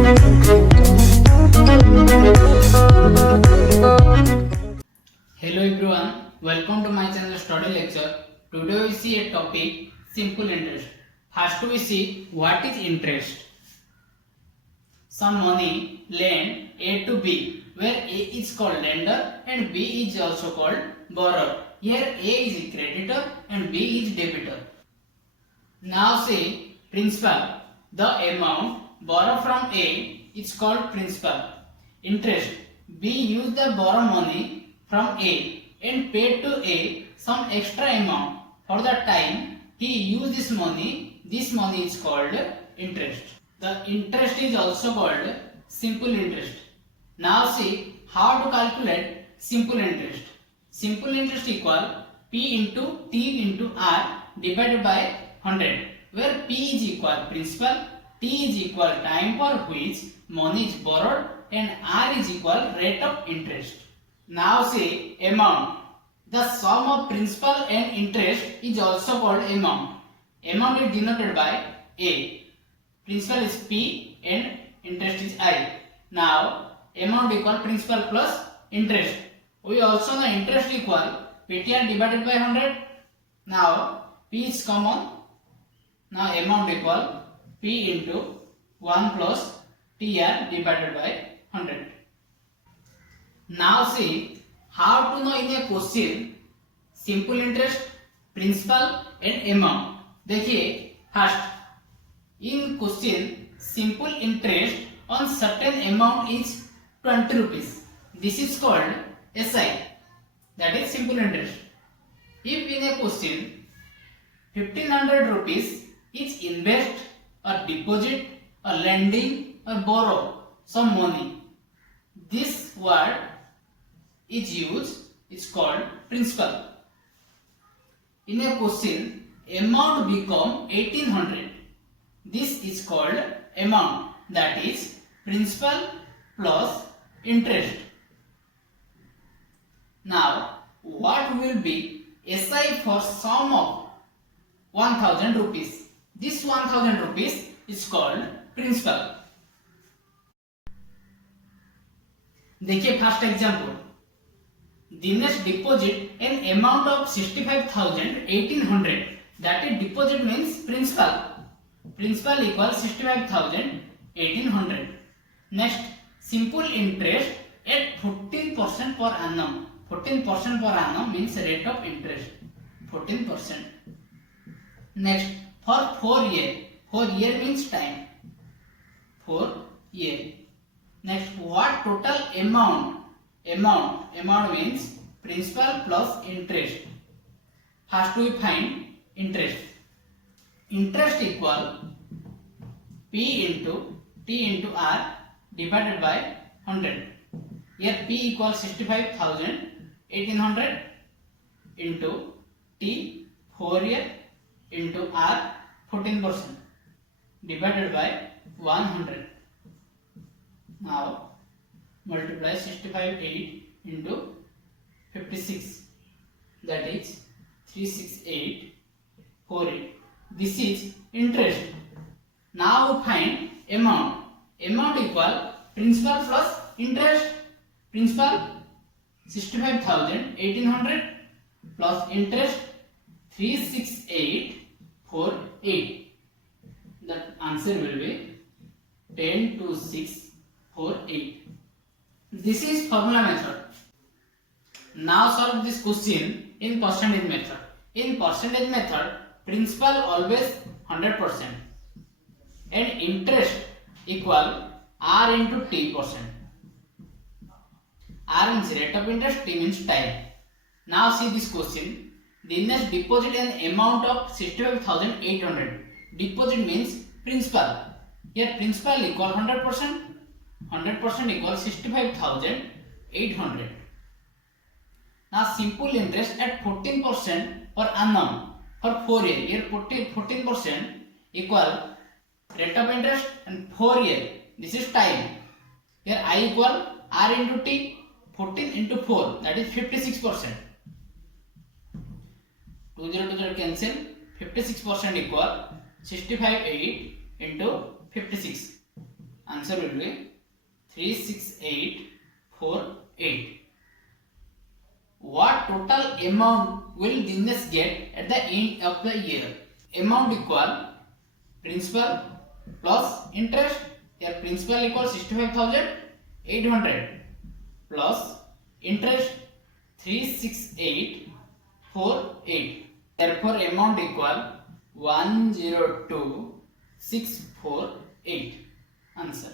Hello everyone, welcome to my channel study lecture. Today we see a topic simple interest. First we see what is interest. Some money lent A to B, where A is called lender and B is also called borrower. Here A is a creditor and B is debitor. Now say principal. The amount borrowed from A is called principal. Interest. B used the borrow money from A and paid to A some extra amount for the time he used this money. This money is called interest. The interest is also called simple interest. Now see how to calculate simple interest. Simple interest equal P into T into R divided by 100, where P is equal principal, T is equal time for which money is borrowed and R is equal rate of interest. Now say amount. The sum of principal and interest is also called amount. Amount is denoted by A. Principal is P and interest is I. Now amount equal principal plus interest. We also know interest equal PTR divided by 100. Now P is common. Now amount equal P into 1 plus TR divided by 100. Now see how to know in a question simple interest, principal and amount. देखिए first in question simple interest on certain amount is 20 rupees. This is called SI, that is simple interest. If in a question 1500 rupees is invest or deposit or lending or borrow some money, this word is used, is called principal. In a question amount become 1800, this is called amount, that is principal plus interest. Now what will be SI for sum of 1000 rupees? This 1000 rupees is called principal. देखिए first example. Dinesh deposit an amount of 65,1800. That is deposit means principal. Principal equals 65,1800. Next, simple interest at 14% per annum. 14% per annum means rate of interest. 14%. Next, for 4 year. 4 year means time. 4 year. Next, what total amount? Amount means principal plus interest. First we find interest. Interest equal P into T into R divided by 100. Here P equals 65,1800 into T 4 year into R 14% divided by 100. Now multiply 65.8 into 56, that is 36848. This is interest. Now find amount. Amount equal principal plus interest. Principal 65,1800 plus interest 36848. The answer will be 102648. This is formula method. Now solve this question in percentage method. In percentage method, principal always 100% and interest equal R into T percent. R means rate of interest, T means time. Now see this question. Dinesh deposit an amount of 65,800. Deposit means principal. Here principal equal 100%. 100% equals 65,800. Now simple interest at 14% per annum for 4 years. Here 14% equal rate of interest and 4 years. This is time. Here I equal R into T. 14 into 4, that is 56%. 20 cancel. 56% equal 65.8 into 56. Answer will be 36848. What total amount will Dinesh get at the end of the year? Amount equal principal plus interest. Here principal equals 65,800 plus interest 36848. Therefore amount equal 102,648. Answer.